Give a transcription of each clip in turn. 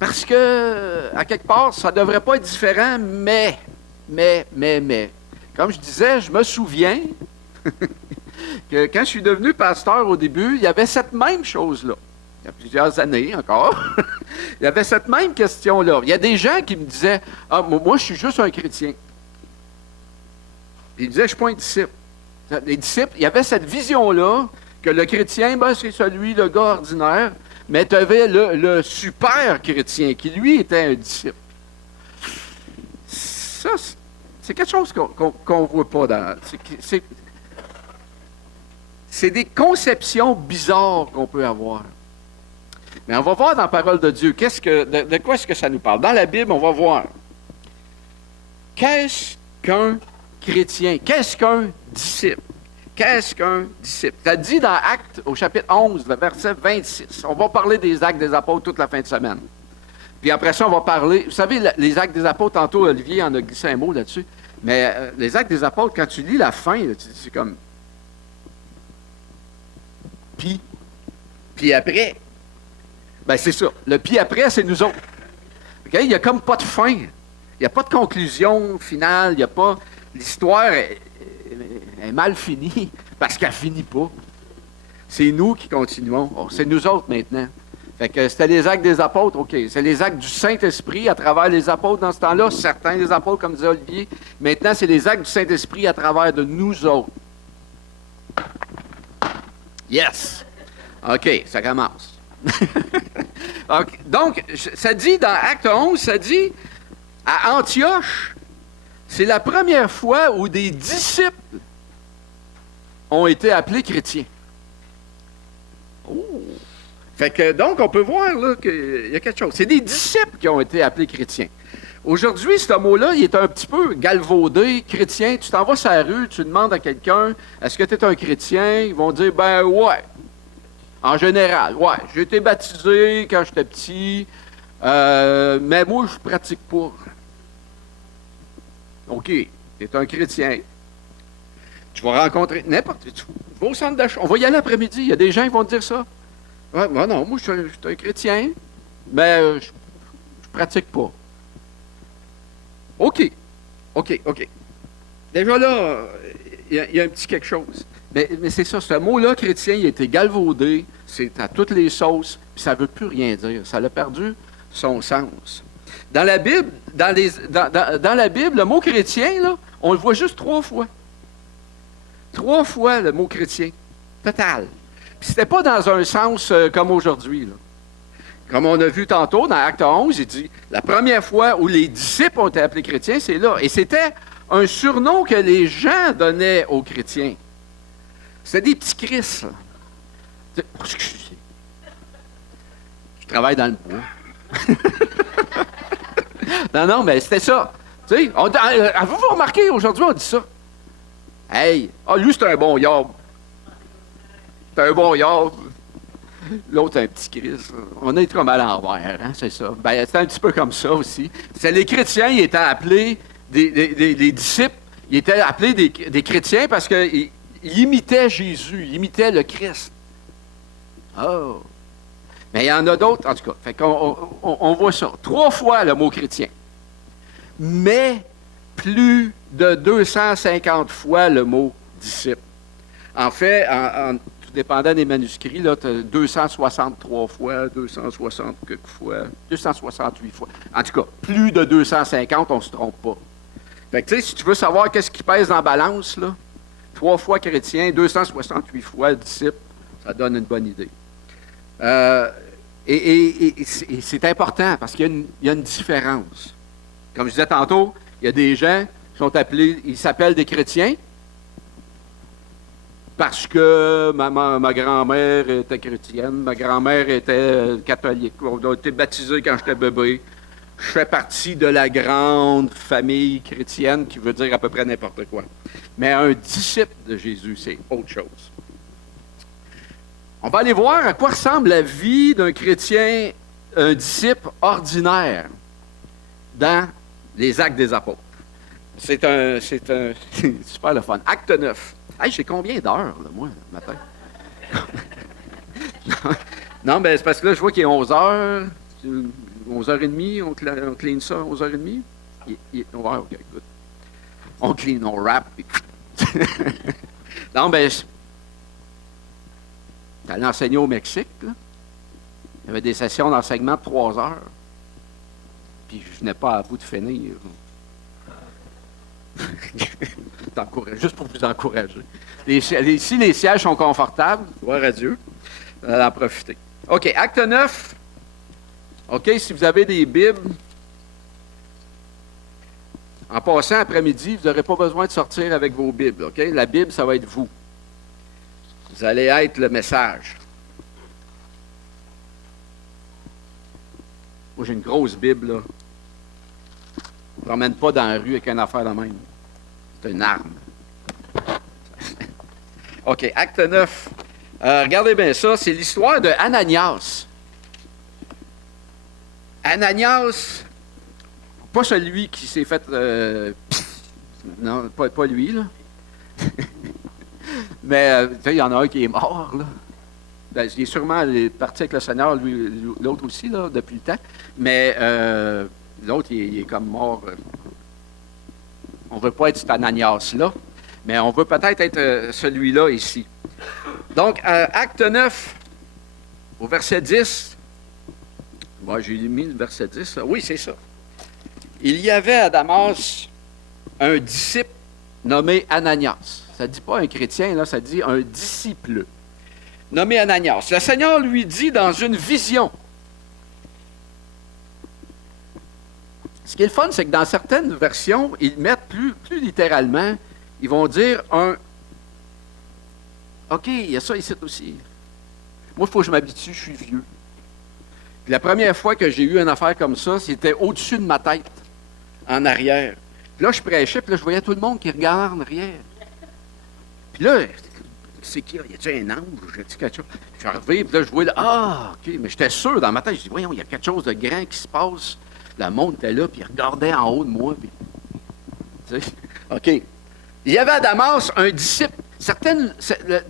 Parce que, à quelque part, ça ne devrait pas être différent, mais. Comme je disais, je me souviens que quand je suis devenu pasteur au début, il y avait cette même chose-là. Il y a plusieurs années encore. Il y avait cette même question-là. Il y a des gens qui me disaient, « Ah, moi, je suis juste un chrétien. » Puis ils disaient, « Je ne suis pas un disciple. » Les disciples, il y avait cette vision-là que le chrétien, ben, c'est celui, le gars ordinaire, mais tu avais le super chrétien qui, lui, était un disciple. Ça, c'est quelque chose qu'on ne voit pas dans... C'est des conceptions bizarres qu'on peut avoir. Mais on va voir dans la parole de Dieu, de quoi est-ce que ça nous parle? Dans la Bible, on va voir. Qu'est-ce qu'un chrétien? Qu'est-ce qu'un disciple? Qu'est-ce qu'un disciple? Ça dit dans Actes, au chapitre 11, le verset 26. On va parler des Actes des Apôtres toute la fin de semaine. Puis après ça, on va parler... Vous savez, les Actes des Apôtres, tantôt, Olivier en a glissé un mot là-dessus, mais les Actes des Apôtres, quand tu lis la fin, là, c'est comme... Puis après... Ben c'est ça. Le puis après, c'est nous autres. Okay? Il n'y a comme pas de fin. Il n'y a pas de conclusion finale. Il n'y a pas... L'histoire est mal finie parce qu'elle ne finit pas. C'est nous qui continuons. Oh, c'est nous autres maintenant. Fait que c'était les actes des apôtres, OK. C'est les actes du Saint-Esprit à travers les apôtres dans ce temps-là. Certains des apôtres, comme disait Olivier. Maintenant, c'est les actes du Saint-Esprit à travers de nous autres. Yes! OK, ça commence. Okay. Donc, ça dit dans Acte 11, ça dit, à Antioche, c'est la première fois où des disciples ont été appelés chrétiens. Oh! Fait que, donc, on peut voir là qu'il y a quelque chose. C'est des disciples qui ont été appelés chrétiens. Aujourd'hui, ce mot-là, il est un petit peu galvaudé, chrétien. Tu t'en vas sur la rue, tu demandes à quelqu'un, est-ce que tu es un chrétien? Ils vont dire, ben ouais. En général, ouais. J'ai été baptisé quand j'étais petit, mais moi, je ne pratique pas. OK, tu es un chrétien. Tu vas rencontrer n'importe qui. Tu vas au centre d'achat. On va y aller l'après-midi. Il y a des gens qui vont te dire ça. Ouais, ben non, moi, je suis un chrétien, mais je ne pratique pas. OK. Déjà là, il y a un petit quelque chose. Mais c'est ça, ce mot-là, chrétien, il a été galvaudé, c'est à toutes les sauces, puis ça ne veut plus rien dire. Ça a perdu son sens. Dans la Bible, dans la Bible, le mot chrétien, là, on le voit juste 3 fois. 3 fois le mot chrétien. Total. Puis c'était pas dans un sens comme aujourd'hui, là. Comme on a vu tantôt dans Acte 11, il dit, la première fois où les disciples ont été appelés chrétiens, c'est là. Et c'était un surnom que les gens donnaient aux chrétiens. C'était des petits Christ, là. Oh, excusez. Je travaille dans le bois. Non, mais c'était ça. Tu sais, avez-vous remarqué, aujourd'hui, on dit ça? Hey, lui, c'est un bon yob. C'est un bon yob. L'autre, un petit Christ. On est comme à l'envers, hein, c'est ça. Ben, c'est un petit peu comme ça aussi. C'est les chrétiens, ils étaient appelés, les disciples, ils étaient appelés des chrétiens parce qu'ils imitaient Jésus, ils imitaient le Christ. Oh! Mais il y en a d'autres, en tout cas. Fait qu'on voit ça. 3 fois le mot chrétien. Mais plus de 250 fois le mot disciple. En fait, tout dépendant des manuscrits, tu as 263 fois, 260 quelques fois, 268 fois. En tout cas, plus de 250, on ne se trompe pas. Fait que, tu sais, si tu veux savoir qu'est-ce qui pèse dans la balance, là, 3 fois chrétien, 268 fois disciple, ça donne une bonne idée. Et c'est important parce qu'il y a une différence. Comme je disais tantôt, il y a des gens qui sont appelés, ils s'appellent des chrétiens parce que ma grand-mère était chrétienne, ma grand-mère était catholique. On a été baptisé quand j'étais bébé. Je fais partie de la grande famille chrétienne qui veut dire à peu près n'importe quoi. Mais un disciple de Jésus, c'est autre chose. On va aller voir à quoi ressemble la vie d'un chrétien, un disciple ordinaire, dans les Actes des Apôtres. C'est super le fun. Acte 9. Hey, j'ai combien d'heures, là, moi, le matin? Non, mais c'est parce que là, je vois qu'il est 11 heures. 11h30, on clean ça à 11h30? Ouais, OK, good. On clean, on rap. Non, ben, j'allais enseigner au Mexique, là. Il y avait des sessions d'enseignement de 3 heures. Puis je venais pas à bout de finir. Juste pour vous encourager. Si les sièges sont confortables, gloire à Dieu, vous allez en profiter. OK, acte 9. OK, si vous avez des Bibles, en passant après-midi, vous n'aurez pas besoin de sortir avec vos Bibles. OK? La Bible, ça va être vous. Vous allez être le message. Moi, j'ai une grosse Bible, là. Je ne promène pas dans la rue avec une affaire de même. C'est une arme. OK, acte 9. Regardez bien ça, c'est l'histoire de Ananias. Ananias, pas celui qui s'est fait... non, pas lui, là. Mais, tu sais, il y en a un qui est mort, là. Ben, il est sûrement parti avec le Seigneur, lui, l'autre aussi, là, depuis le temps. Mais l'autre, il est comme mort. On ne veut pas être cet Ananias-là, mais on veut peut-être être celui-là ici. Donc, acte 9, au verset 10. Moi, j'ai mis le verset 10. Là. Oui, c'est ça. Il y avait à Damas un disciple nommé Ananias. Ça ne dit pas un chrétien, là, ça dit un disciple nommé Ananias. Le Seigneur lui dit dans une vision. Ce qui est le fun, c'est que dans certaines versions, ils mettent plus littéralement, ils vont dire un... OK, il y a ça ici aussi. Moi, il faut que je m'habitue, je suis vieux. Puis la première fois que j'ai eu une affaire comme ça, c'était au-dessus de ma tête, en arrière. Puis là, je prêchais, puis là, je voyais tout le monde qui regardait en arrière. Puis là, c'est qui? Y a-t-il un ange? Y a-t-il quelque chose? Je suis arrivé, puis là, je voyais, OK, mais j'étais sûr dans ma tête, je dis, voyons, il y a quelque chose de grand qui se passe. Le monde était là, puis il regardait en haut de moi. Puis, tu sais, OK. Il y avait à Damas un disciple. Certaines,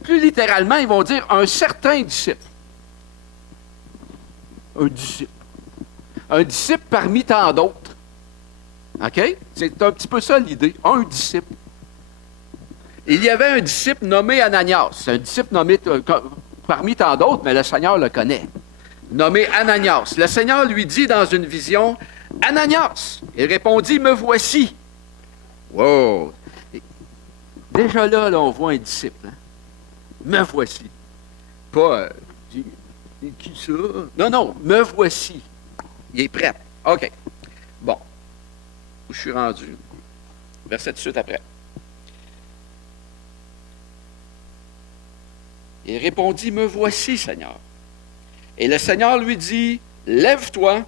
plus littéralement, ils vont dire un certain disciple. Un disciple. Un disciple parmi tant d'autres. OK? C'est un petit peu ça l'idée. Un disciple. Il y avait un disciple nommé Ananias. C'est un disciple nommé parmi tant d'autres, mais le Seigneur le connaît. Nommé Ananias. Le Seigneur lui dit dans une vision, Ananias. Il répondit, me voici. Wow! Déjà là, on voit un disciple. Hein? Me voici. Pas, qui ça? Non, me voici. Il est prêt. OK. Bon. Où je suis rendu? Verset tout de suite après. Il répondit, me voici, Seigneur. Et le Seigneur lui dit, lève-toi,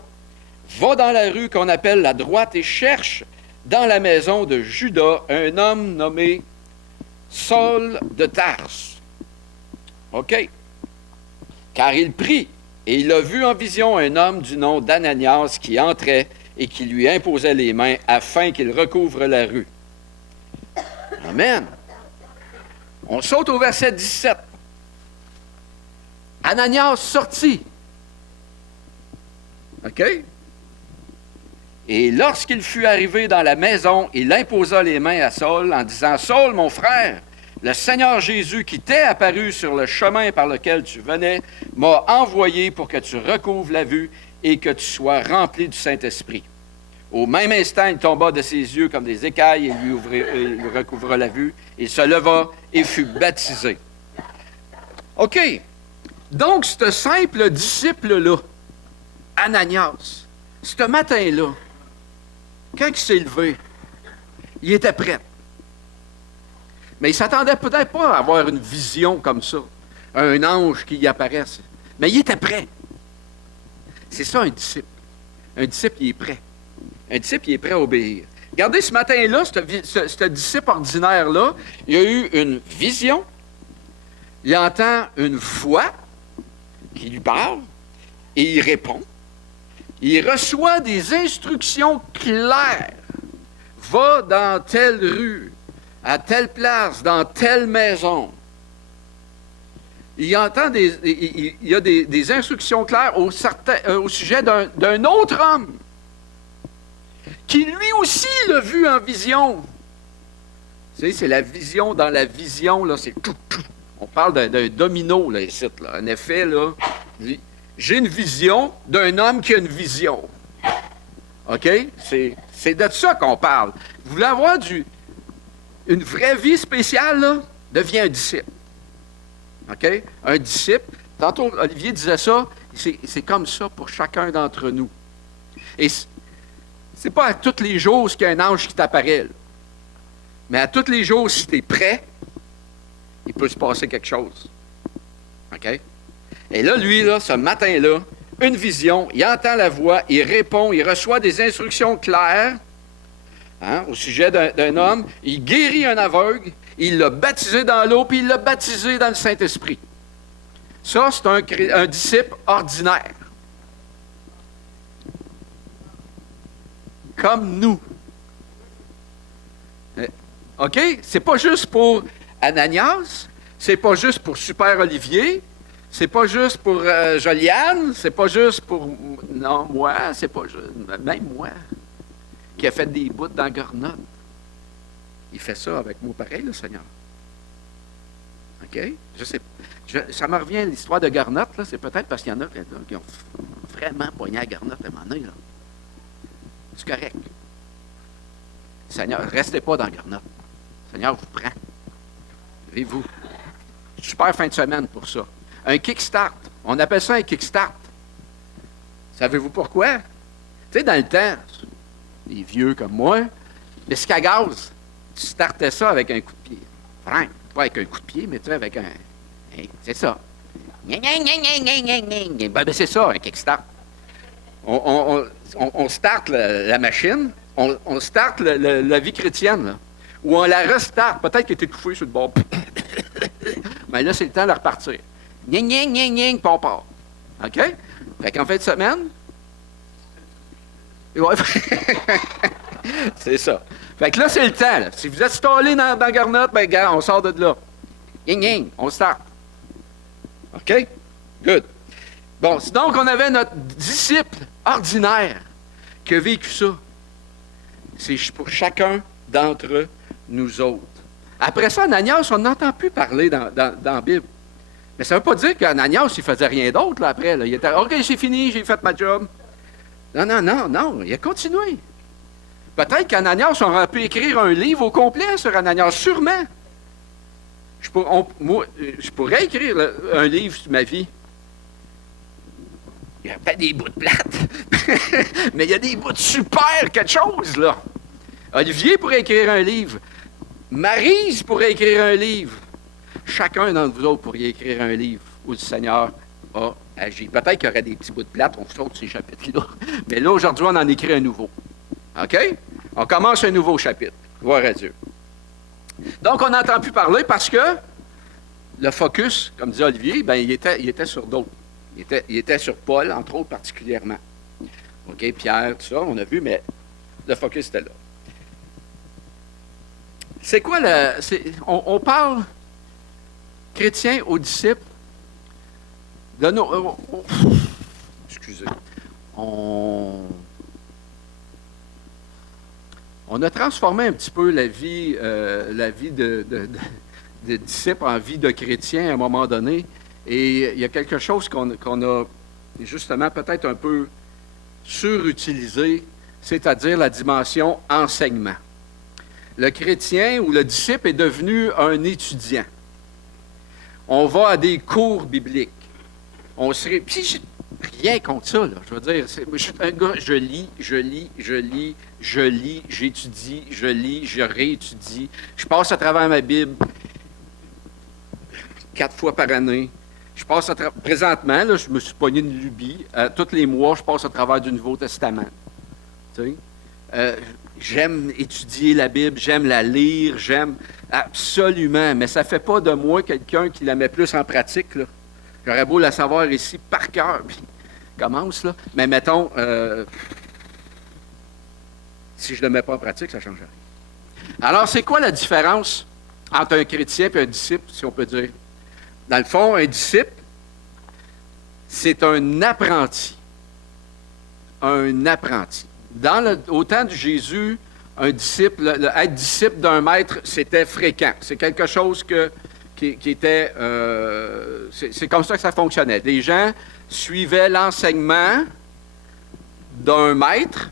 va dans la rue qu'on appelle la droite et cherche dans la maison de Judas un homme nommé Saul de Tarse. OK. Car il prie, et il a vu en vision un homme du nom d'Ananias qui entrait et qui lui imposait les mains afin qu'il recouvre la rue. Amen. On saute au verset 17. Ananias sortit. OK? Et lorsqu'il fut arrivé dans la maison, il imposa les mains à Saul en disant, « Saul, mon frère, le Seigneur Jésus qui t'est apparu sur le chemin par lequel tu venais m'a envoyé pour que tu recouvres la vue et que tu sois rempli du Saint-Esprit. » Au même instant, il tomba de ses yeux comme des écailles et lui recouvra la vue. Il se leva et fut baptisé. OK. Donc, ce simple disciple-là, Ananias, ce matin-là, quand il s'est levé, il était prêt. Mais il ne s'attendait peut-être pas à avoir une vision comme ça, un ange qui y apparaisse. Mais il était prêt. C'est ça un disciple. Un disciple, il est prêt. Un disciple, il est prêt à obéir. Regardez, ce matin-là, ce disciple ordinaire-là, il a eu une vision, il entend une voix qui lui parle, et il répond. Il reçoit des instructions claires. Va dans telle rue, à telle place, dans telle maison. il entend il y a des instructions claires au sujet d'un autre homme qui lui aussi l'a vu en vision. Vous savez, c'est la vision dans la vision, là, c'est tout. On parle d'un domino, là, ici, là. En effet, là, j'ai une vision d'un homme qui a une vision. OK? C'est de ça qu'on parle. Vous voulez avoir une vraie vie spéciale, là? Deviens un disciple. OK? Un disciple, tantôt Olivier disait ça, c'est comme ça pour chacun d'entre nous. Et c'est pas à tous les jours qu'il y a un ange qui t'apparaît, là. Mais à tous les jours, si tu es prêt, il peut se passer quelque chose. OK? Et là, lui, là, ce matin-là, une vision, il entend la voix, il répond, il reçoit des instructions claires au sujet d'un homme, il guérit un aveugle, il l'a baptisé dans l'eau, puis il l'a baptisé dans le Saint-Esprit. Ça, c'est un disciple ordinaire. Comme nous. OK? C'est pas juste pour Ananias, c'est pas juste pour Super Olivier, c'est pas juste pour Joliane, c'est pas juste pour... Non, moi, c'est pas juste... Même moi, qui a fait des bouts dans Garnotte. Il fait ça avec moi pareil, le Seigneur. OK? Je sais. Ça me revient l'histoire de Garnotte, là, c'est peut-être parce qu'il y en a qui ont vraiment pogné à Garnotte à un moment donné, là. C'est correct. Seigneur, restez pas dans Garnotte. Seigneur vous prend. Levez-vous. Super fin de semaine pour ça. Un kickstart. On appelle ça un kickstart. Savez-vous pourquoi? Tu sais, dans le temps, les vieux comme moi, le ski à gaz, tu startais ça avec un coup de pied. Frank, pas avec un coup de pied, mais tu sais, avec un c'est ça. Ben, c'est ça, un kickstart. On starte la machine, on starte la vie chrétienne, là. Ou on la restart. Peut-être qu'elle est étouffée sur le bord. Mais là, c'est le temps de repartir. Puis on part. OK? Fait qu'en fin de semaine... Ouais. C'est ça. Fait que là, c'est le temps. Là. Si vous êtes stallé dans Garnotte, ben gars, on sort de là. On start. OK? Good. Bon, donc on avait notre disciple ordinaire qui a vécu ça. C'est pour chacun d'entre nous autres. Après ça, Ananias, on n'entend plus parler dans la Bible. Mais ça ne veut pas dire qu'Ananias, il faisait rien d'autre là, après. Là. Il était, OK, c'est fini, j'ai fait ma job. Non, il a continué. Peut-être qu'Ananias aurait pu écrire un livre au complet sur Ananias, sûrement. Je pourrais écrire un livre sur ma vie. Il y a peut-être des bouts de plates, mais il y a des bouts de super quelque chose, là. Olivier pourrait écrire un livre. Maryse pourrait écrire un livre. Chacun d'entre vous autres pourrait écrire un livre où le Seigneur a agi. Peut-être qu'il y aurait des petits bouts de plates, on saute ces chapitres-là. Mais là, aujourd'hui, on en écrit un nouveau. OK? On commence un nouveau chapitre. Gloire à Dieu. Donc, on n'entend plus parler parce que le focus, comme dit Olivier, ben, il était sur d'autres. Il était sur Paul, entre autres, particulièrement. OK? Pierre, tout ça, on a vu, mais le focus était là. C'est quoi on parle chrétien aux disciples de nos... excusez. On a transformé un petit peu la vie de disciples en vie de chrétien à un moment donné. Et il y a quelque chose qu'on a justement peut-être un peu surutilisé, c'est-à-dire la dimension enseignement. Le chrétien ou le disciple est devenu un étudiant. On va à des cours bibliques. Puis j'ai rien contre ça, là. Je veux dire, je suis un gars, je lis, j'étudie, je réétudie. Je passe à travers ma Bible 4 fois par année. Je passe présentement, là, je me suis pogné une lubie. Tous les mois, je passe à travers du Nouveau Testament. Tu sais? J'aime étudier la Bible, j'aime la lire, j'aime absolument, mais ça ne fait pas de moi quelqu'un qui la met plus en pratique, là. J'aurais beau la savoir ici par cœur, puis commence, là. Mais mettons, si je ne le mets pas en pratique, ça ne change rien. Alors, c'est quoi la différence entre un chrétien et un disciple, si on peut dire? Dans le fond, un disciple, c'est un apprenti. Un apprenti. Au temps de Jésus, un disciple, être disciple d'un maître, c'était fréquent. C'est quelque chose qui était... c'est comme ça que ça fonctionnait. Les gens suivaient l'enseignement d'un maître,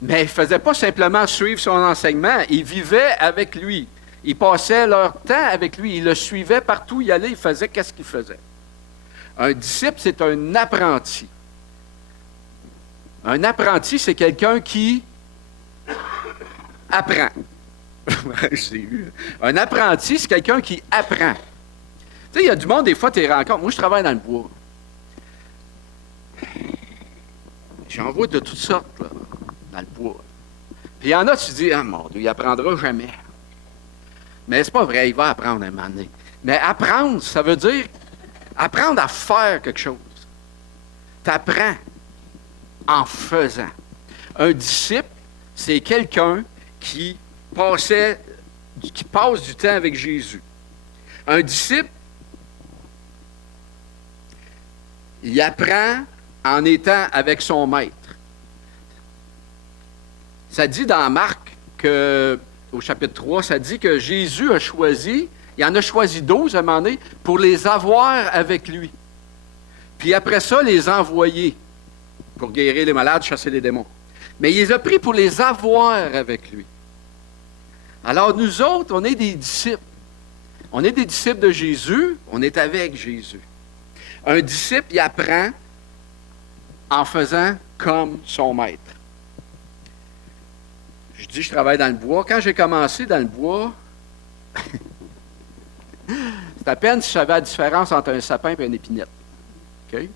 mais ils ne faisaient pas simplement suivre son enseignement, ils vivaient avec lui. Ils passaient leur temps avec lui, ils le suivaient partout où il allait, ils faisaient qu'est-ce qu'il faisait. Un disciple, c'est un apprenti. Un apprenti, c'est quelqu'un qui apprend. J'ai eu. Un apprenti, c'est quelqu'un qui apprend. Tu sais, il y a du monde, des fois, tu les rencontres. Moi, je travaille dans le bois. J'en vois de toutes sortes, là, dans le bois. Puis il y en a, tu dis, ah mon Dieu, il apprendra jamais. Mais c'est pas vrai, il va apprendre un moment donné. Mais apprendre, ça veut dire apprendre à faire quelque chose. Tu apprends en faisant. Un disciple, c'est quelqu'un qui passe du temps avec Jésus. Un disciple, il apprend en étant avec son maître. Ça dit dans Marc, au chapitre 3, ça dit que Jésus a choisi, il en a choisi 12 à un moment donné, pour les avoir avec lui. Puis après ça, les envoyer pour guérir les malades, chasser les démons. Mais il les a pris pour les avoir avec lui. Alors nous autres, on est des disciples. On est des disciples de Jésus, on est avec Jésus. Un disciple, il apprend en faisant comme son maître. Je dis, je travaille dans le bois. Quand j'ai commencé dans le bois, c'est à peine si je savais la différence entre un sapin et une épinette. Okay?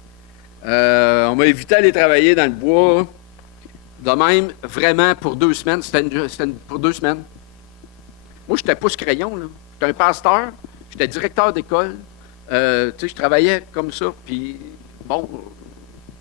On m'a invité à aller travailler dans le bois, de même, vraiment, pour 2 semaines. C'était pour 2 semaines. Moi, je n'étais pas ce crayon, là. J'étais un pasteur, j'étais directeur d'école. Tu sais, je travaillais comme ça. Puis, bon,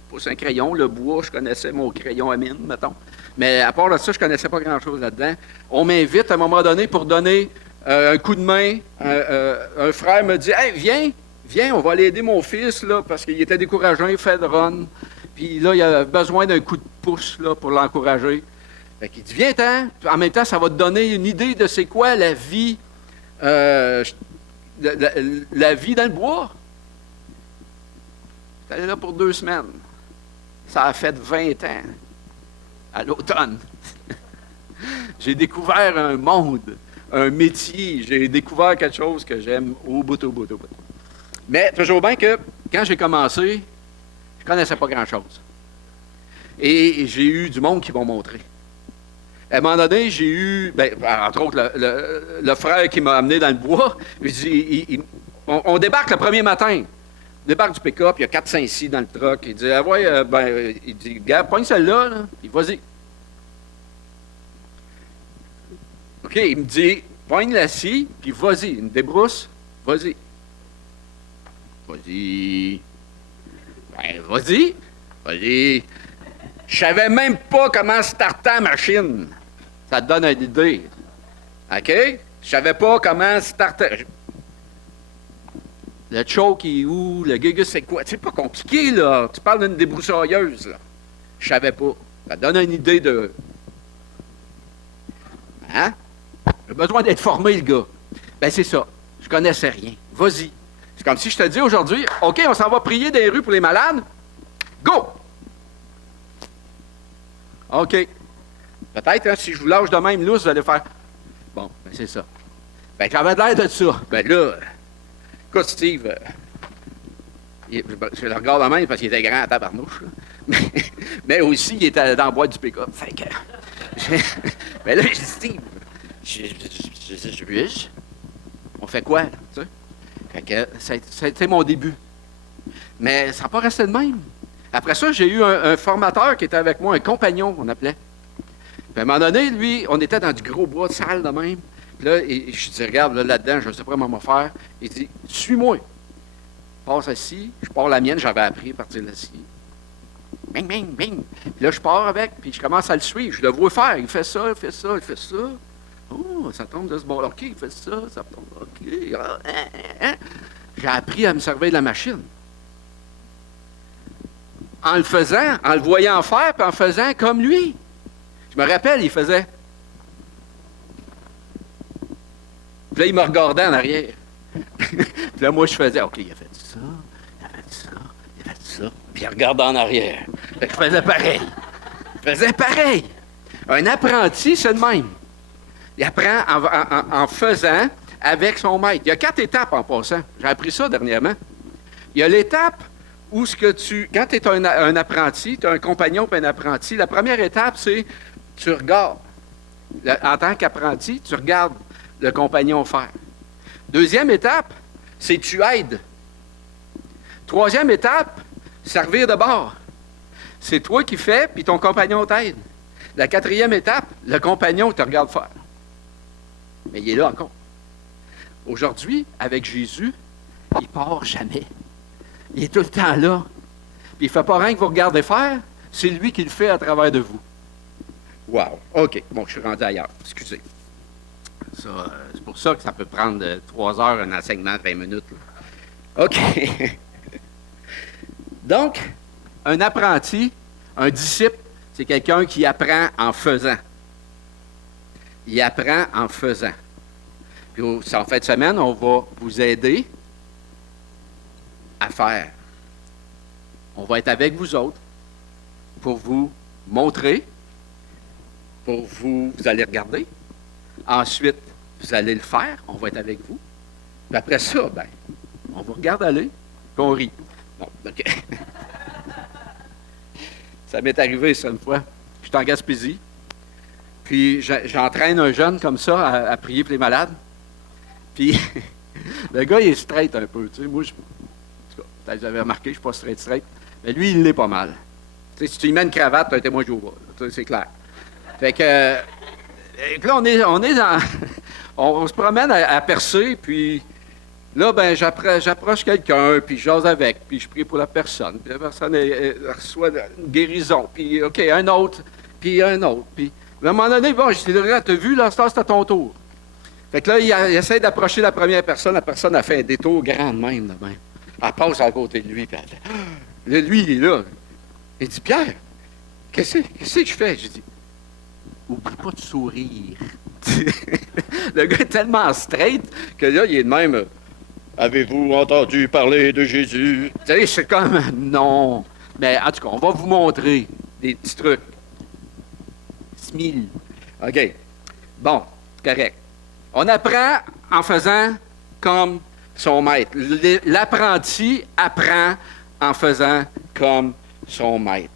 pas un crayon, le bois, je connaissais mon crayon à mine, mettons. Mais à part de ça, je ne connaissais pas grand-chose là-dedans. On m'invite à un moment donné pour donner un coup de main. Un frère me dit, « Hey, viens, on va aller aider mon fils, là, parce qu'il était découragé, il fait de run. Puis là, il a besoin d'un coup de pouce là, pour l'encourager. » Fait qu'il dit, viens-t'en. En même temps, ça va te donner une idée de c'est quoi la vie, la vie dans le bois. J'étais allé là pour 2 semaines. Ça a fait 20 ans, à l'automne. J'ai découvert un monde, un métier. J'ai découvert quelque chose que j'aime au bout. Mais toujours bien que, quand j'ai commencé, je ne connaissais pas grand-chose. Et j'ai eu du monde qui m'ont montré. À un moment donné, j'ai eu, entre autres, le frère qui m'a amené dans le bois. On débarque le premier matin. On débarque du pick-up, il y a 4-5 scies dans le truck. Il dit, il dit, gars, pogne celle-là, là. Il dit, vas-y. OK, il me dit, pogne la scie, puis vas-y, une débrousse, vas-y. Vas-y. Vas-y. Je savais même pas comment starter la machine. Ça te donne une idée. OK? Je savais pas comment starter. Le choke est où? Le gugus, c'est quoi? C'est pas compliqué, là. Tu parles d'une débroussailleuse, là. Je savais pas. Ça te donne une idée de... Hein? J'ai besoin d'être formé, le gars. Ben, c'est ça. Je connaissais rien. Vas-y. C'est comme si je te dis aujourd'hui, OK, on s'en va prier des rues pour les malades. Go! OK. Peut-être, hein, si je vous lâche de même lousse, vous allez faire... Bon, ben c'est ça. Ben, j'avais l'air de ça. Ben là, écoute, Steve, je le regarde de même parce qu'il était grand à tabarnouche. Mais aussi, il était dans la boîte du pick-up. Fait que... Mais là, je dis, Steve, on fait quoi, là, tu sais? Fait que c'était mon début. Mais ça n'a pas resté de même. Après ça, j'ai eu un formateur qui était avec moi, un compagnon, on appelait. Puis à un moment donné, lui, on était dans du gros bois de salle de même. Puis là, je dis, regarde, là-dedans, je ne sais pas comment faire. Il dit, suis-moi. Je passe assis, je pars la mienne, j'avais appris à partir de assis. Bing, bing, bing. Puis là, je pars avec, puis je commence à le suivre. Je le vois faire. Il fait ça, il fait ça, il fait ça. Oh, ça tombe de ce bord. OK, il fait ça, ça tombe. OK. J'ai appris à me servir de la machine. En le faisant, en le voyant faire, puis en faisant comme lui. Je me rappelle, il faisait. Puis là, il me regardait en arrière. Puis là, moi, je faisais, OK, il a fait ça, il a fait ça, il a fait ça. Puis il regardait en arrière. Fait que je faisais pareil. Je faisais pareil. Un apprenti, c'est le même. Il apprend en faisant avec son maître. Il y a 4 étapes en passant. J'ai appris ça dernièrement. Il y a l'étape où quand tu es un apprenti, tu as un compagnon et un apprenti, la première étape, c'est tu regardes. En tant qu'apprenti, tu regardes le compagnon faire. Deuxième étape, c'est tu aides. Troisième étape, servir de bord. C'est toi qui fais, puis ton compagnon t'aide. La quatrième étape, le compagnon te regarde faire. Mais il est là encore. Aujourd'hui, avec Jésus, il ne part jamais. Il est tout le temps là. Puis il ne fait pas rien que vous regardez faire, c'est lui qui le fait à travers de vous. Wow. OK. Bon, je suis rendu ailleurs. Excusez. Ça, c'est pour ça que ça peut prendre 3 heures un enseignement de 20 minutes. Là. OK. Donc, un apprenti, un disciple, c'est quelqu'un qui apprend en faisant. Il apprend en faisant. Puis en fin de semaine, on va vous aider à faire. On va être avec vous autres pour vous montrer, vous allez regarder. Ensuite, vous allez le faire, on va être avec vous. Puis après ça, ben, on vous regarde aller, puis on rit. Bon, OK. Ça m'est arrivé ça une fois. Je suis en Gaspésie. Puis j'entraîne un jeune comme ça à prier pour les malades. Puis le gars, il est straight un peu. Tu sais, moi, peut-être j'avais remarqué, je ne suis pas straight. Mais lui, il l'est pas mal. Tu sais, si tu lui mets une cravate, tu as un témoin Jéhovah. C'est clair. Fait que là, on est dans. On se promène à Percé, puis là, ben, j'approche quelqu'un, puis je jase avec, puis je prie pour la personne. Puis la personne reçoit une guérison, puis OK, un autre, puis un autre. Puis à un moment donné, bon, je dis, t'as vu, là, c'est à ton tour. Fait que là, il essaie d'approcher la première personne. La personne a fait un détour grand de même, là, même. Elle passe à côté de lui, puis elle fait, là, lui, il est là. Il dit, Pierre, qu'est-ce que je fais? Je dis, oublie pas de sourire. Le gars est tellement straight que là, il est de même. Avez-vous entendu parler de Jésus? Tu sais, c'est comme, non. Mais en tout cas, on va vous montrer des petits trucs. Smile. OK. Bon, correct. On apprend en faisant comme son maître. L'apprenti apprend en faisant comme son maître.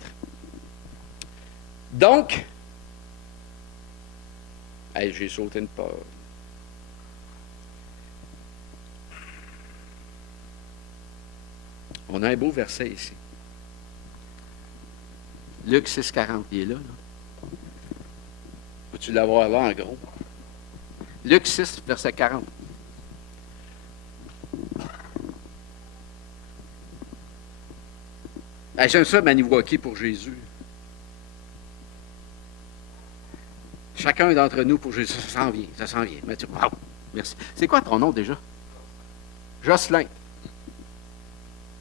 Donc, hey, j'ai sauté une peur. On a un beau verset ici. Luc 6,40, il est là. Peux-tu l'avoir là en gros? Luc 6, verset 40. Hey, j'aime ça, Maniwaki pour Jésus. Chacun d'entre nous pour Jésus. Ça s'en vient. Mathieu, wow, merci. C'est quoi ton nom déjà? Jocelyn.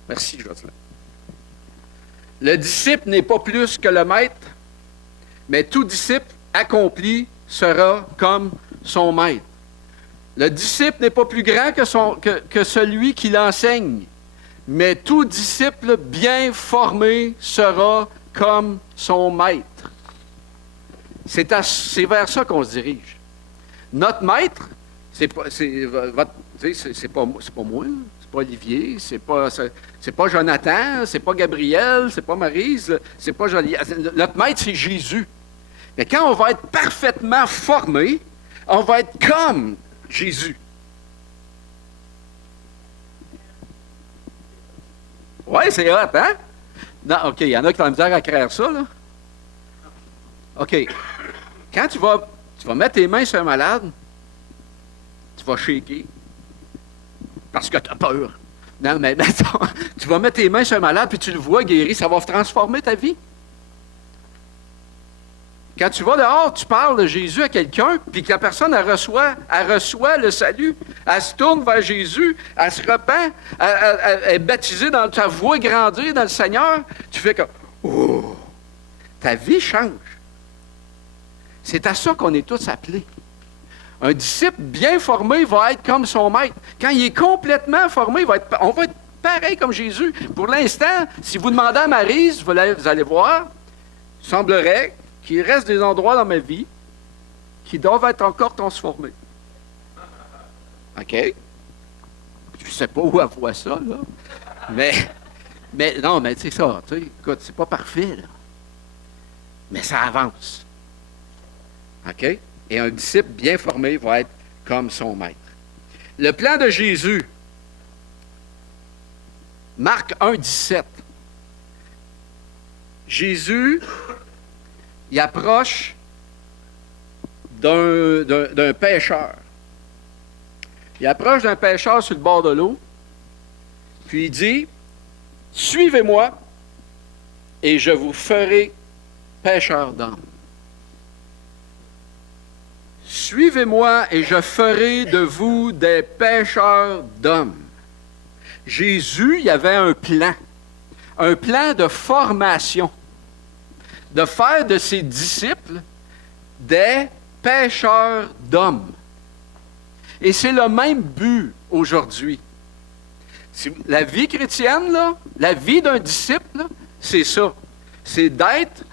Merci, Jocelyn. Le disciple n'est pas plus que le maître, mais tout disciple accompli sera comme son maître. Le disciple n'est pas plus grand que celui qui l'enseigne, mais tout disciple bien formé sera comme son maître. C'est vers ça qu'on se dirige. Notre maître, c'est pas moi, c'est pas Olivier, c'est pas Jonathan, c'est pas Gabriel, c'est pas Maryse, c'est pas Joliette. Notre maître, c'est Jésus. Mais quand on va être parfaitement formé, on va être comme Jésus. Oui, c'est hot, hein? Non, OK, il y en a qui ont la misère à créer ça, là. OK. Quand tu vas mettre tes mains sur un malade, tu vas shaker. Parce que tu as peur. Non, mais tu vas mettre tes mains sur un malade, puis tu le vois guéri, ça va transformer ta vie. Quand tu vas dehors, tu parles de Jésus à quelqu'un, puis que la personne, elle reçoit le salut, elle se tourne vers Jésus, elle se repent, elle est baptisée dans ta voix grandir dans le Seigneur, tu fais comme, oh, ta vie change. C'est à ça qu'on est tous appelés. Un disciple bien formé va être comme son maître. Quand il est complètement formé, on va être pareil comme Jésus. Pour l'instant, si vous demandez à Maryse, vous allez voir, il semblerait qu'il reste des endroits dans ma vie qui doivent être encore transformés. OK? Je ne sais pas où elle voit ça, là. Mais non, mais c'est ça, tu sais, écoute, c'est pas parfait, là. Mais ça avance. OK? Et un disciple bien formé va être comme son maître. Le plan de Jésus, Marc 1, 17. Jésus, il approche d'un pêcheur. Il approche d'un pêcheur sur le bord de l'eau, puis il dit, « Suivez-moi, et je vous ferai pêcheur d'hommes. » Suivez-moi et je ferai de vous des pêcheurs d'hommes. Jésus, il y avait un plan de formation, de faire de ses disciples des pêcheurs d'hommes. Et c'est le même but aujourd'hui. La vie chrétienne, là, la vie d'un disciple, là, c'est ça. C'est d'être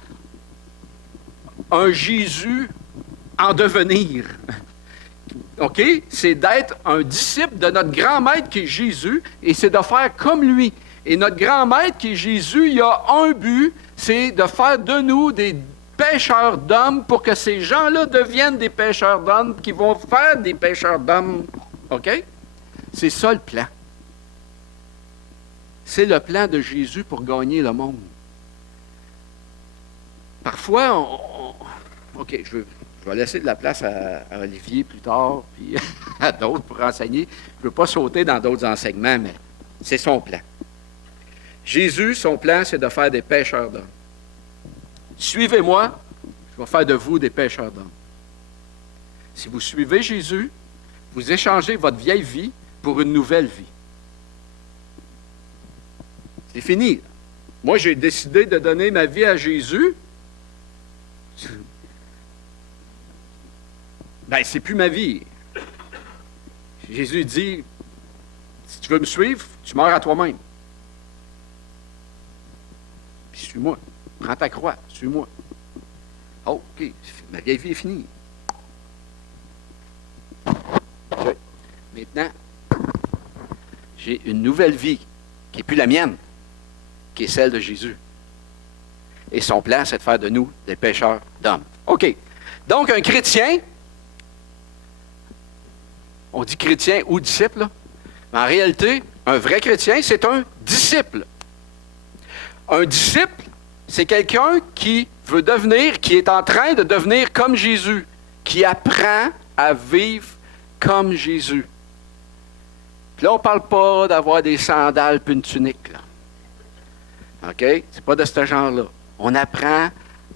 un Jésus en devenir. OK? C'est d'être un disciple de notre grand maître qui est Jésus, et c'est de faire comme lui. Et notre grand maître qui est Jésus, il a un but, c'est de faire de nous des pêcheurs d'hommes pour que ces gens-là deviennent des pêcheurs d'hommes qui vont faire des pêcheurs d'hommes. OK? C'est ça le plan. C'est le plan de Jésus pour gagner le monde. Parfois, OK, je vais laisser de la place à Olivier plus tard, puis à d'autres pour enseigner. Je ne veux pas sauter dans d'autres enseignements, mais c'est son plan. Jésus, son plan, c'est de faire des pêcheurs d'hommes. Suivez-moi, je vais faire de vous des pêcheurs d'hommes. Si vous suivez Jésus, vous échangez votre vieille vie pour une nouvelle vie. C'est fini. Moi, j'ai décidé de donner ma vie à Jésus. Ben, c'est plus ma vie. Jésus dit, si tu veux me suivre, tu meurs à toi-même. Puis suis-moi. Prends ta croix, suis-moi. Oh, OK, ma vieille vie est finie. Okay. Maintenant, j'ai une nouvelle vie qui n'est plus la mienne, qui est celle de Jésus. Et son plan, c'est de faire de nous des pêcheurs d'hommes. OK. Donc, un chrétien, on dit chrétien ou disciple, là. Mais en réalité, un vrai chrétien, c'est un disciple. Un disciple, c'est quelqu'un qui veut devenir, qui est en train de devenir comme Jésus, qui apprend à vivre comme Jésus. Puis là, on ne parle pas d'avoir des sandales puis une tunique, là. OK? C'est pas de ce genre-là. On apprend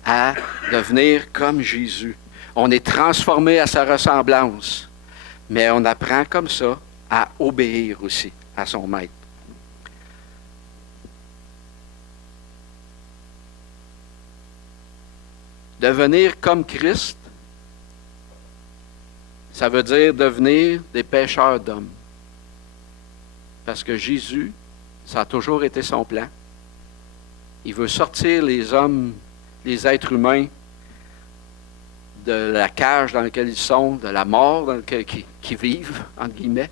à devenir comme Jésus. On est transformé à sa ressemblance. Mais on apprend comme ça à obéir aussi à son maître. Devenir comme Christ, ça veut dire devenir des pêcheurs d'hommes. Parce que Jésus, ça a toujours été son plan. Il veut sortir les hommes, les êtres humains, de la cage dans laquelle ils sont, de la mort dans laquelle ils vivent, entre guillemets.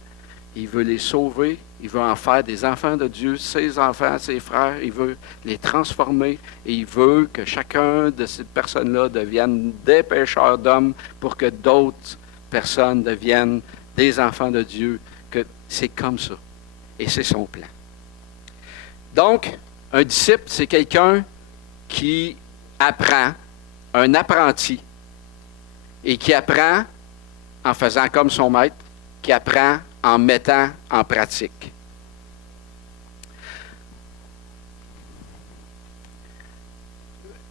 Il veut les sauver, il veut en faire des enfants de Dieu, ses enfants, ses frères, il veut les transformer et il veut que chacun de ces personnes-là deviennent des pêcheurs d'hommes pour que d'autres personnes deviennent des enfants de Dieu. Que c'est comme ça. Et c'est son plan. Donc, un disciple, c'est quelqu'un qui apprend, un apprenti, et qui apprend en faisant comme son maître, qui apprend en mettant en pratique.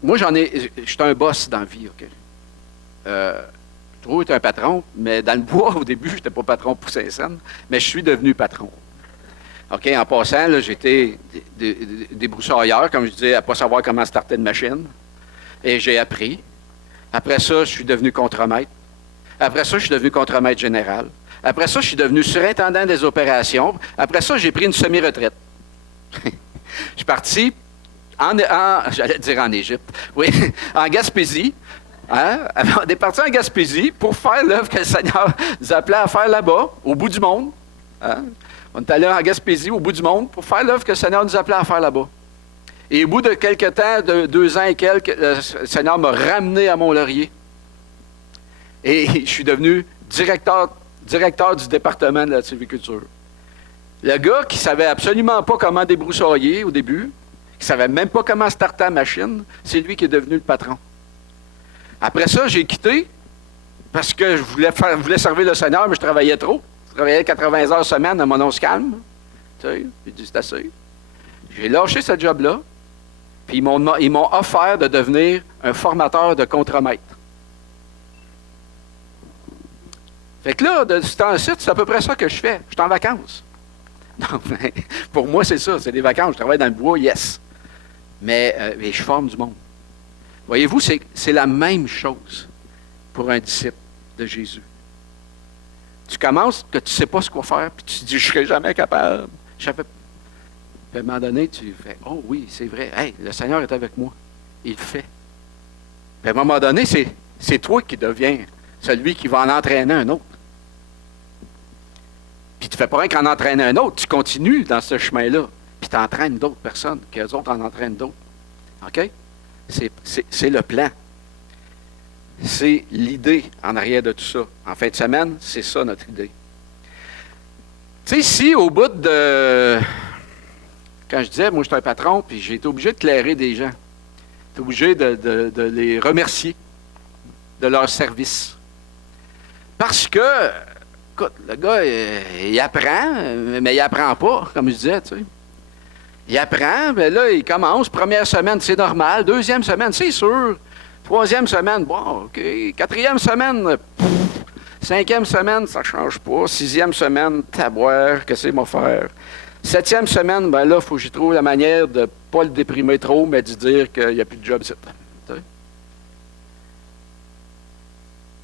moi, je suis un boss dans la vie, OK? J'ai toujours été un patron, mais dans le bois, au début, je n'étais pas patron pour Saint-Saëns, mais je suis devenu patron. OK, en passant, là, j'étais débroussailleur, comme je disais, à ne pas savoir comment starter une machine. Et j'ai appris. Après ça, je suis devenu contremaître. Après ça, je suis devenu contremaître général. Après ça, je suis devenu surintendant des opérations. Après ça, j'ai pris une semi-retraite. Je suis parti j'allais dire en Égypte, oui, en Gaspésie. Hein? On est parti en Gaspésie pour faire l'œuvre que le Seigneur nous appelait à faire là-bas, au bout du monde. Hein? On est allé en Gaspésie, au bout du monde, pour faire l'œuvre que le Seigneur nous appelait à faire là-bas. Et au bout de quelques temps, de 2 ans et quelques, le Seigneur m'a ramené à Mont-Laurier. Et je suis devenu directeur du département de la sylviculture. Le gars qui ne savait absolument pas comment débroussailler au début, qui ne savait même pas comment starter la machine, c'est lui qui est devenu le patron. Après ça, j'ai quitté parce que je voulais servir le Seigneur, mais je travaillais trop. Je travaillais 80 heures semaine à mon once calme. Tu sais, j'ai dit, c'est assez. J'ai lâché ce job-là, puis ils m'ont offert de devenir un formateur de contremaître. Fait que là, de ce temps-ci, c'est à peu près ça que je fais. Je suis en vacances. Non, pour moi, c'est ça, c'est des vacances. Je travaille dans le bois, yes. Mais je forme du monde. Voyez-vous, c'est la même chose pour un disciple de Jésus. Tu commences que tu ne sais pas ce qu'on va faire, puis tu te dis, je ne serai jamais capable. Puis à un moment donné, tu fais, oh oui, c'est vrai, hey, le Seigneur est avec moi. Il le fait. Puis à un moment donné, c'est toi qui deviens celui qui va en entraîner un autre. Puis tu ne fais pas rien qu'en entraîner un autre, tu continues dans ce chemin-là, puis tu entraînes d'autres personnes, qu'eux autres en entraînent d'autres. OK? C'est le plan. C'est l'idée en arrière de tout ça. En fin de semaine, c'est ça notre idée. Tu sais, si au bout de... Quand je disais, moi, je suis un patron, puis j'ai été obligé de clairer des gens. J'ai été obligé de les remercier de leur service. Parce que, écoute, le gars, il apprend, mais il apprend pas, comme je disais, tu sais. Il apprend, mais là, il commence. Première semaine, c'est normal. Deuxième semaine, c'est sûr. Troisième semaine, bon, OK. Quatrième semaine, cinquième semaine, ça ne change pas. Sixième semaine, taboire, qu'est-ce que c'est, mon frère? Septième semaine, ben là, il faut que j'y trouve la manière de ne pas le déprimer trop, mais de dire qu'il n'y a plus de job.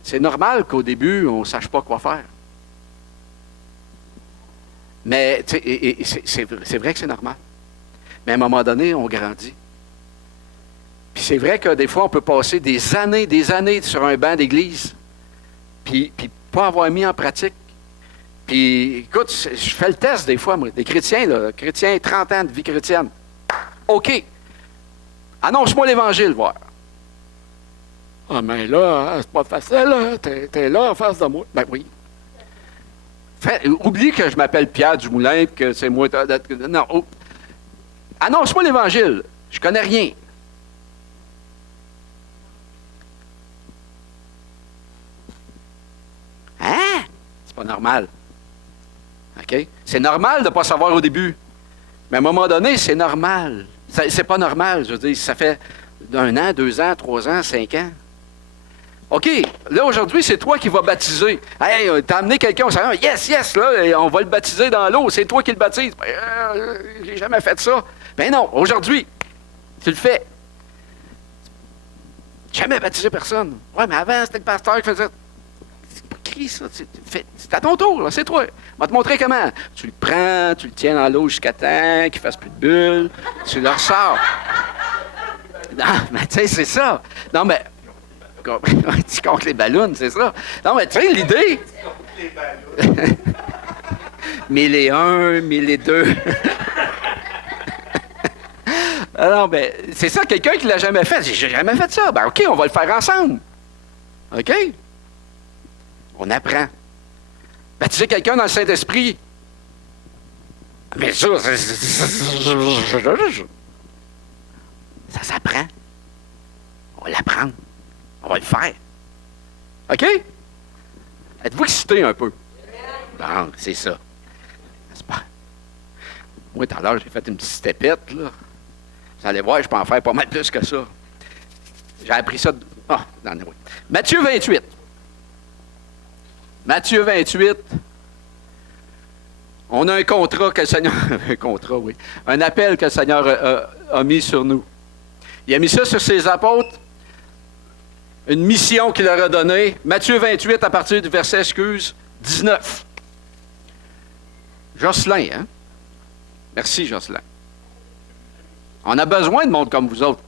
C'est normal qu'au début, on ne sache pas quoi faire. Mais c'est vrai que c'est normal. Mais à un moment donné, on grandit. Puis c'est vrai que des fois, on peut passer des années sur un banc d'église, puis pas avoir mis en pratique. Puis, écoute, je fais le test des fois, moi, des chrétiens, là, 30 ans de vie chrétienne. OK. Annonce-moi l'Évangile, voir. Ah, mais là, c'est pas facile, là. T'es là en face de moi. Ben oui. Oublie que je m'appelle Pierre Dumoulin, que c'est moi. Non. Oh. Annonce-moi l'Évangile. Je connais rien. Hein? C'est pas normal. OK? C'est normal de ne pas savoir au début. Mais à un moment donné, c'est normal. C'est pas normal. Je veux dire, ça fait 1 an, 2 ans, 3 ans, 5 ans. OK, là, aujourd'hui, c'est toi qui vas baptiser. Hey, t'as amené quelqu'un au Seigneur. Yes, là, et on va le baptiser dans l'eau. C'est toi qui le baptises. J'ai jamais fait ça. Ben non, aujourd'hui, tu le fais. Jamais baptisé personne. Ouais, mais avant, c'était le pasteur qui faisait. C'est pas écrit, ça. C'est à ton tour, là, c'est toi. On va te montrer comment. Tu le prends, tu le tiens dans l'eau jusqu'à temps qu'il ne fasse plus de bulles. Tu le ressors. Non, mais tu sais, c'est ça. Non, mais. Tu comptes les ballons, c'est ça. Non, mais tu sais, l'idée. Tu comptes les ballons. 1001, 1002. Non, mais c'est ça, quelqu'un qui ne l'a jamais fait. J'ai jamais fait ça. Ben, OK, on va le faire ensemble. OK? On apprend. Baptiser quelqu'un dans le Saint-Esprit. Mais ça s'apprend. On va l'apprendre. On va le faire. OK? Êtes-vous excité un peu? Bon, c'est ça. C'est pas... Moi, tout à l'heure, j'ai fait une petite stépette, là. Vous allez voir, je peux en faire pas mal plus que ça. J'ai appris ça. Non, oui. Matthieu 28. Matthieu 28. On a un contrat que le Seigneur. Un contrat, oui. Un appel que le Seigneur a mis sur nous. Il a mis ça sur ses apôtres. Une mission qu'il leur a donnée. Matthieu 28, à partir du verset, 19. Jocelyn, hein? Merci, Jocelyn. On a besoin de monde comme vous autres.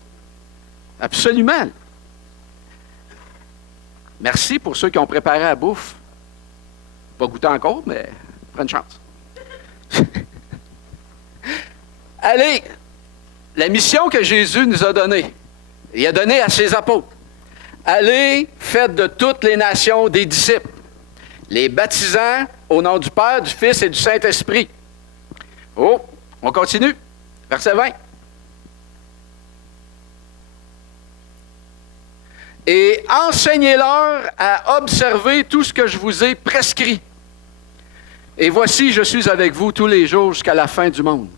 Absolument. Merci pour ceux qui ont préparé la bouffe. Pas goûté encore, mais prends une chance. Allez, la mission que Jésus nous a donnée, il a donné à ses apôtres. Allez, faites de toutes les nations des disciples, les baptisant au nom du Père, du Fils et du Saint-Esprit. Oh, on continue. Verset 20. Et enseignez-leur à observer tout ce que je vous ai prescrit. Et voici, je suis avec vous tous les jours jusqu'à la fin du monde.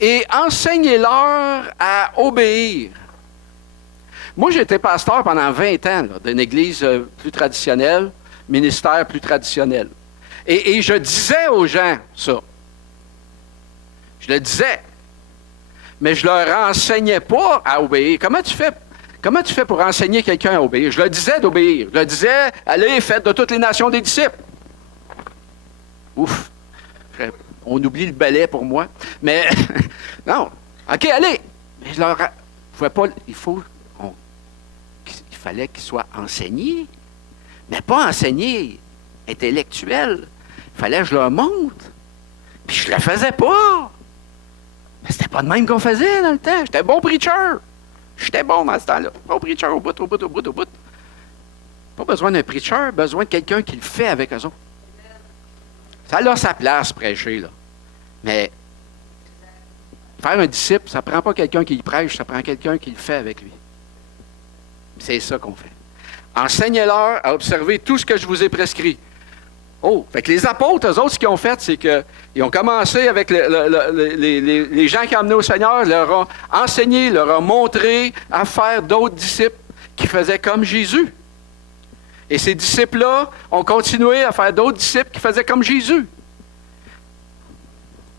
Et enseignez-leur à obéir. Moi, j'ai été pasteur pendant 20 ans d'une église plus traditionnelle, ministère plus traditionnel. Et je disais aux gens ça. Je le disais. Mais je leur enseignais pas à obéir. Comment tu fais pour enseigner quelqu'un à obéir? Je leur disais d'obéir. Je leur disais, allez, faites de toutes les nations des disciples. Ouf! On oublie le balai pour moi. Mais, non. OK, allez! Mais je leur... Il fallait qu'ils soient enseignés. Mais pas enseignés intellectuels. Il fallait que je leur montre. Puis je ne le faisais pas. Mais c'était pas de même qu'on faisait dans le temps. J'étais bon preacher. J'étais bon dans ce temps-là. Bon preacher au bout. Pas besoin d'un preacher, besoin de quelqu'un qui le fait avec eux autres. Ça a sa place, prêcher, là. Mais faire un disciple, ça ne prend pas quelqu'un qui le prêche, ça prend quelqu'un qui le fait avec lui. C'est ça qu'on fait. Enseignez-leur à observer tout ce que je vous ai prescrit. Oh, fait que les apôtres, eux autres, ce qu'ils ont fait, c'est qu'ils ont commencé avec les gens qui ont amené au Seigneur, leur ont enseigné, leur ont montré à faire d'autres disciples qui faisaient comme Jésus. Et ces disciples-là ont continué à faire d'autres disciples qui faisaient comme Jésus.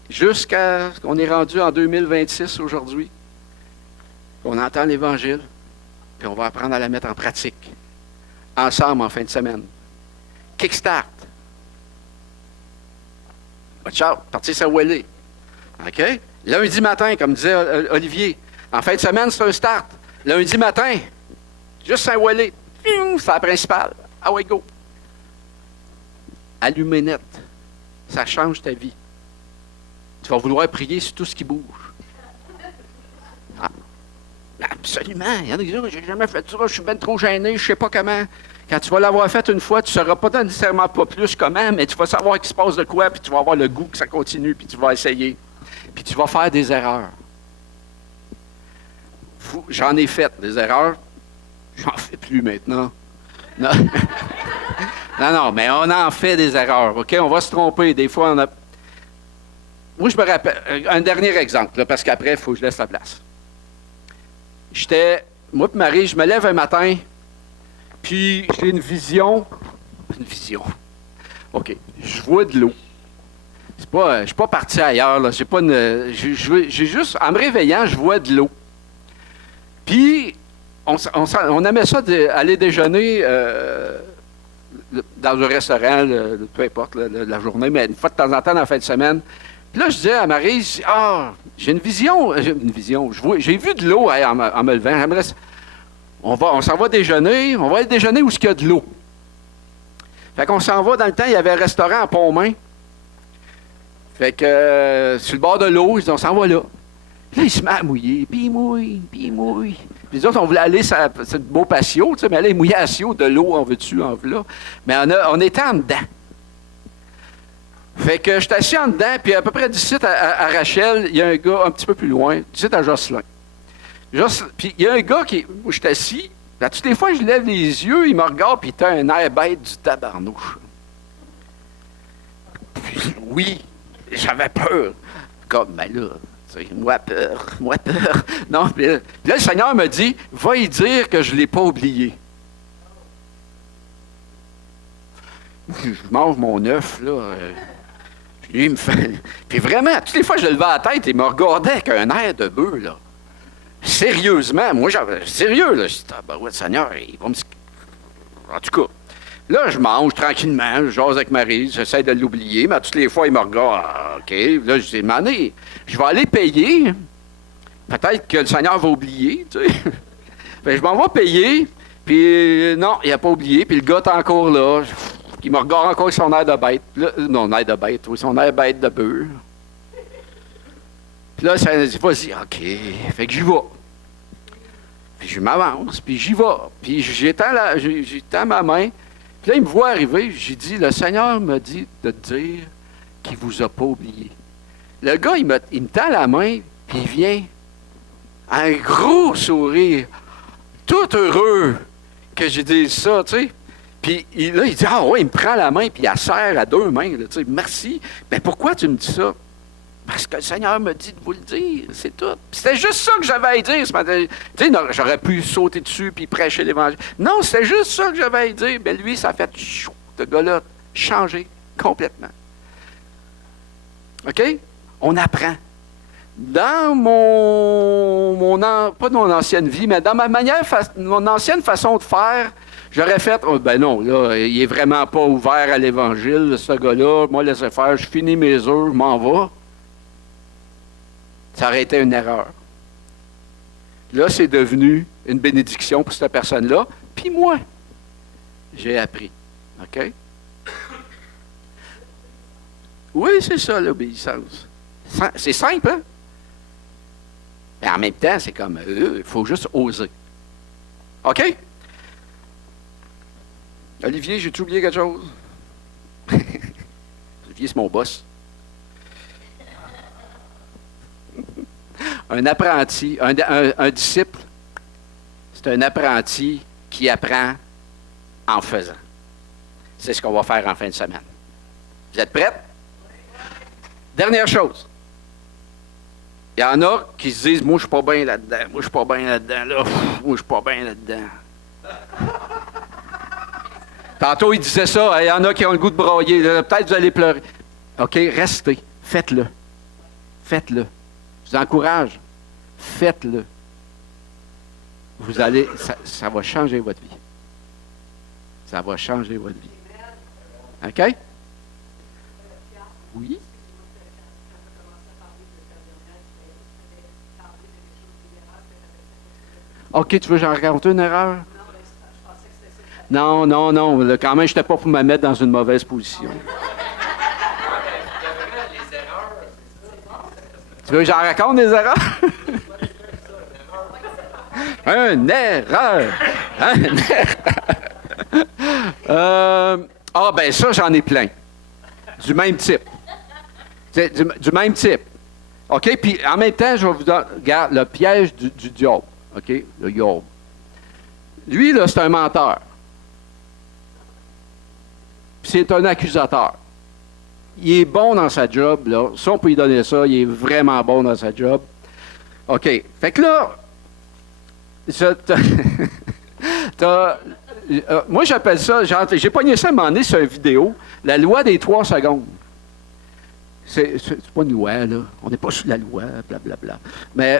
Jusqu'à ce qu'on est rendu en 2026 aujourd'hui. On entend l'Évangile, puis on va apprendre à la mettre en pratique. Ensemble en fin de semaine. Kickstart. Watch out, partir Saint-Ouellé. OK? Lundi matin, comme disait Olivier. En fin de semaine, c'est un start. Lundi matin, juste Saint-Ouellé. C'est la principale. Ah ouais, go. Allumer net. Ça change ta vie. Tu vas vouloir prier sur tout ce qui bouge. Ah. Absolument. Il y en a qui disent, j'ai jamais fait ça, je suis bien trop gêné, je ne sais pas comment. Quand tu vas l'avoir fait une fois, tu ne sauras pas nécessairement pas plus comment, mais tu vas savoir qu'il se passe de quoi, puis tu vas avoir le goût que ça continue, puis tu vas essayer. Puis tu vas faire des erreurs. J'en ai fait des erreurs. J'en fais plus maintenant. Non. non, mais on en fait des erreurs, OK? On va se tromper. Des fois, on a... Moi, je me rappelle... Un dernier exemple, là, parce qu'après, il faut que je laisse la place. Moi et Marie, je me lève un matin, puis j'ai une vision. Une vision. OK. Je vois de l'eau. C'est pas, je ne suis pas parti ailleurs, là. J'ai juste... En me réveillant, je vois de l'eau. Puis... On aimait ça aller déjeuner dans un restaurant, peu importe la journée, mais une fois de temps en temps dans la fin de semaine. Puis là, je disais à Marie, j'ai une vision. J'ai vu de l'eau en me levant. On s'en va déjeuner. On va aller déjeuner où il y a de l'eau. Fait qu'on s'en va. Dans le temps, il y avait un restaurant à Pont-Main. Fait que sur le bord de l'eau, on s'en va là. Puis là, il se met à mouiller. Puis il mouille. Puis les autres, on voulait aller sur le beau patio, tu sais, mais aller mouiller à Sio, de l'eau, on veut-tu, en là. Mais on était en dedans. Fait que je suis assis en dedans, puis à peu près d'ici à Rachel, il y a un gars un petit peu plus loin, d'ici à Jocelyn. Puis il y a un gars où je suis assis, là, toutes les fois je lève les yeux, il me regarde, puis il a un air bête du tabarnouche. Puis oui, j'avais peur. Comme, ben là, Tu sais, moi peur, moi peur. Non, puis là, le Seigneur me dit, va y dire que je ne l'ai pas oublié. Je mange mon œuf, là. Lui, il me fait. Puis vraiment, toutes les fois que je levais la tête, il me regardait avec un air de bœuf, là. Sérieusement, moi, j'avais. Sérieux, là. Je dis, ah, ben ouais, Seigneur, il va me. En tout cas, là, je mange tranquillement, je jase avec Marie, j'essaie de l'oublier, mais toutes les fois, il me regarde, ah, OK. Là, je dis, mané, je vais aller payer. Peut-être que le Seigneur va oublier, tu sais. Fait, je m'en vais payer, puis non, il n'a pas oublié, puis le gars est encore là. Il me regarde encore avec son air de bête. Là, non, air de bête, oui, son air bête de beurre. Puis là, ça me dit, vas-y, OK. Fait que j'y vais. Puis je m'avance, puis j'y vais. Puis j'étends ma main. Puis là, il me voit arriver. J'ai dit, le Seigneur m'a dit de te dire qu'il ne vous a pas oublié. Le gars, il me tend la main, puis il vient. Un gros sourire. Tout heureux que j'ai dit ça, tu sais. Puis là, il dit, ah ouais, il me prend la main, puis il la serre à deux mains. Là, tu sais, merci. Mais pourquoi tu me dis ça? Parce que le Seigneur me dit de vous le dire, c'est tout. Puis c'était juste ça que j'avais à dire ce matin. Tu sais, j'aurais pu sauter dessus puis prêcher l'Évangile. Non, c'était juste ça que j'avais à dire. Mais lui, ça a fait, ce gars-là, changer complètement. OK? On apprend. Dans pas mon ancienne vie, mais dans mon ancienne façon de faire, j'aurais fait, oh, ben non, là, il est vraiment pas ouvert à l'Évangile, ce gars-là. Moi, laissez faire, je finis mes heures, je m'en vais. Ça aurait été une erreur. Là, c'est devenu une bénédiction pour cette personne-là. Puis moi, j'ai appris. OK? Oui, c'est ça, l'obéissance. C'est simple, hein? Mais en même temps, c'est comme, il faut juste oser. OK? Olivier, j'ai-tu oublié quelque chose? Olivier, c'est mon boss. Un apprenti, un disciple, c'est un apprenti qui apprend en faisant. C'est ce qu'on va faire en fin de semaine. Vous êtes prêts? Dernière chose. Il y en a qui se disent, moi, je suis pas bien là-dedans. Moi, je suis pas bien là-dedans. Là. Moi, je suis pas bien là-dedans. Tantôt, il disait ça. Il y en a qui ont le goût de brailler. Peut-être vous allez pleurer. OK, restez. Faites-le. Faites-le. Je vous encourage. Faites-le. Vous allez, ça va changer votre vie. Ça va changer votre vie. OK? Oui? OK, tu veux que j'en raconte une erreur? Non, là, quand même, je n'étais pas pour me mettre dans une mauvaise position. Tu veux que j'en raconte des erreurs? Une erreur! Une erreur! Ben ça, j'en ai plein. Du même type. Du même type. OK? Puis en même temps, je vais vous donner, regarde, le piège du diable. OK? Le diable. Lui, là, c'est un menteur. Puis c'est un accusateur. Il est bon dans sa job, là. Si on peut lui donner ça, il est vraiment bon dans sa job. OK. Fait que là, moi, j'appelle ça, j'ai pogné ça à un moment donné sur une vidéo, la loi des 3 secondes. C'est pas une loi, là. On n'est pas sous la loi, blablabla. Mais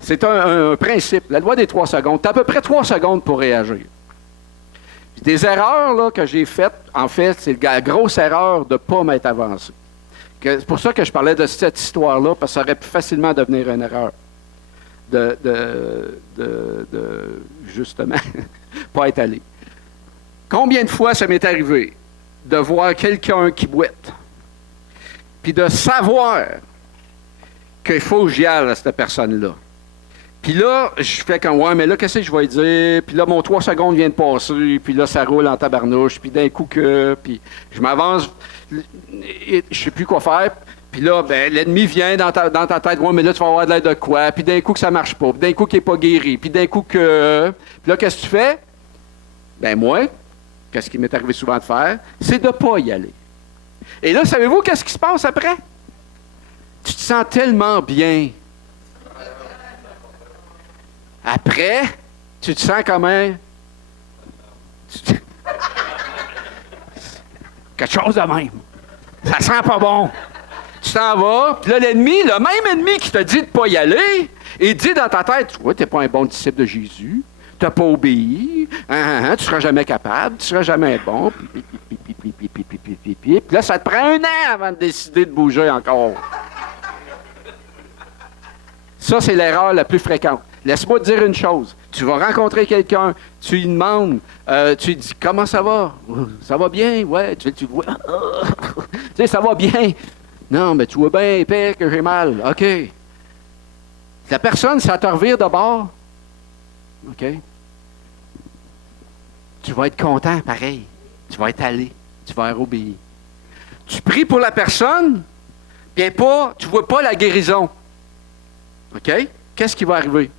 c'est un principe. La loi des 3 secondes. Tu as à peu près 3 secondes pour réagir. Puis des erreurs là, que j'ai faites, en fait, c'est la grosse erreur de ne pas m'être avancé. C'est pour ça que je parlais de cette histoire-là, parce que ça aurait pu facilement devenir une erreur. Justement, pas être allé. Combien de fois ça m'est arrivé de voir quelqu'un qui boite, puis de savoir qu'il faut que j'y aille à cette personne-là. Puis là, je fais comme, ouais, mais là, qu'est-ce que je vais dire? Puis là, mon 3 secondes vient de passer, puis là, ça roule en tabarnouche, puis d'un coup puis je m'avance, je sais plus quoi faire. Puis là, ben, l'ennemi vient dans ta tête, ouais, mais là, tu vas avoir de l'aide de quoi? Puis d'un coup que ça marche pas, puis d'un coup qu'il n'est pas guéri, puis d'un coup que... Puis là, qu'est-ce que tu fais? Ben moi, qu'est-ce qui m'est arrivé souvent de faire? C'est de ne pas y aller. Et là, savez-vous qu'est-ce qui se passe après? Tu te sens tellement bien. Après, tu te sens comment? Quelque chose de même. Ça sent pas bon. Tu t'en vas, puis là, l'ennemi, le même ennemi qui te dit de ne pas y aller, il dit dans ta tête, ouais, t'es pas un bon disciple de Jésus, t'as pas obéi, tu seras jamais capable, tu seras jamais bon, puis là, ça te prend 1 an avant de décider de bouger encore. Ça, c'est l'erreur la plus fréquente. Laisse-moi te dire une chose. Tu vas rencontrer quelqu'un, tu lui demandes, tu lui dis, comment ça va? Ça va bien? Ouais. Tu vois, tu sais, ça va bien. Non, mais tu vois bien épais que j'ai mal. OK. La personne, ça te revire de bord. OK. Tu vas être content, pareil. Tu vas être allé. Tu vas être obéi. Tu pries pour la personne, puis tu ne vois pas la guérison. OK? Qu'est-ce qui va arriver?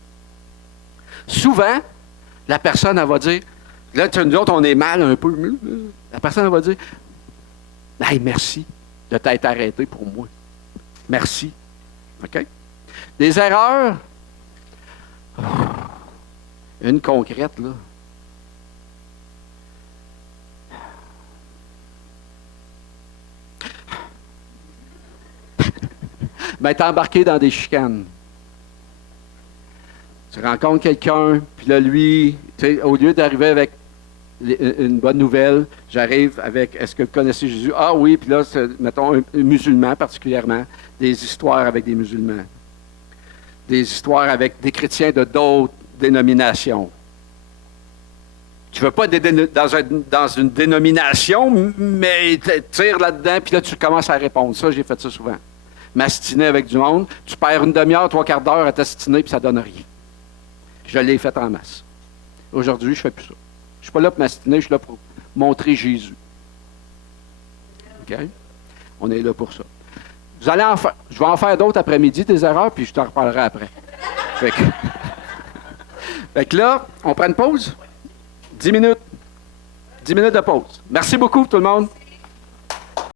Souvent, la personne, elle va dire, là, nous autres, on est mal un peu. La personne, elle va dire, hey, merci de t'être arrêté pour moi. Merci. OK? Des erreurs. Une concrète, là. Ben, t'es embarqué dans des chicanes. Tu rencontres quelqu'un, puis là, lui, au lieu d'arriver avec une bonne nouvelle, j'arrive avec, est-ce que vous connaissez Jésus? Ah oui, puis là, c'est, mettons, un musulman particulièrement, des histoires avec des musulmans. Des histoires avec des chrétiens de d'autres dénominations. Tu ne veux pas dans une dénomination, mais tu tires là-dedans, puis là, tu commences à répondre. Ça, j'ai fait ça souvent. M'astiner avec du monde, tu perds une demi-heure, 3/4 d'heure à t'astiner, puis ça ne donne rien. Je l'ai fait en masse. Aujourd'hui, je ne fais plus ça. Je ne suis pas là pour m'astiner, je suis là pour montrer Jésus. OK? On est là pour ça. Vous allez en faire, je vais en faire d'autres après-midi, des erreurs, puis je t'en reparlerai après. Fait que là, on prend une pause? 10 minutes. 10 minutes de pause. Merci beaucoup, tout le monde.